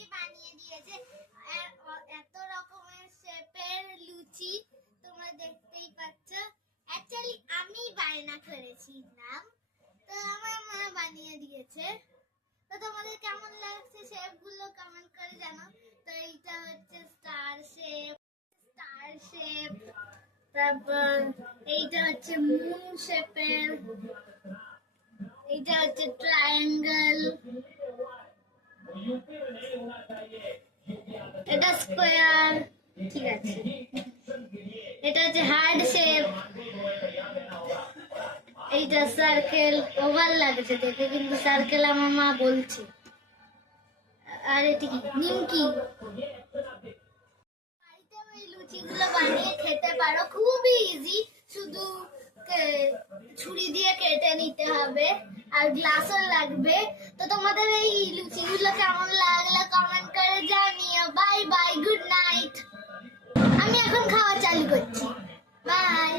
কি বানিয়ে দিয়েছে এত রকমের শেপের লুচি, তোমরা দেখতেই পাচ্ছ। অ্যাকচুয়ালি আমি বায়না করেছিলাম, তো আমার মা বানিয়ে দিয়েছে। তো তোমাদের কেমন লাগছে শেপ গুলো কমেন্ট করে জানো। তো এইটা হচ্ছে স্টার শেপ, তারপর এইটা হচ্ছে মুন শেপের, এইটা হচ্ছে ট্রায়াঙ্গেল, এটা স্কোয়ার, ঠিক আছে, এটা হচ্ছে হার্ড শেপ, এইটা সার্কেল। ওভার লাগছে দেখে, কিন্তু সার্কেল আমার মা বলছে। আর এটি কি নিমকি। বাড়িতে ওই লুচিগুলো বানিয়ে খেতে পারো, খুবই ইজি। শুধু ছুরি দিয়ে কেটে নিতে হবে, আর গ্লাসও লাগবে। তো তোমাদের এই লুচিগুলো কেমন লাগলো কমেন্ট করে জানিও। Bye bye, good night. আমি এখন খাওয়া চালু করছি। বাই।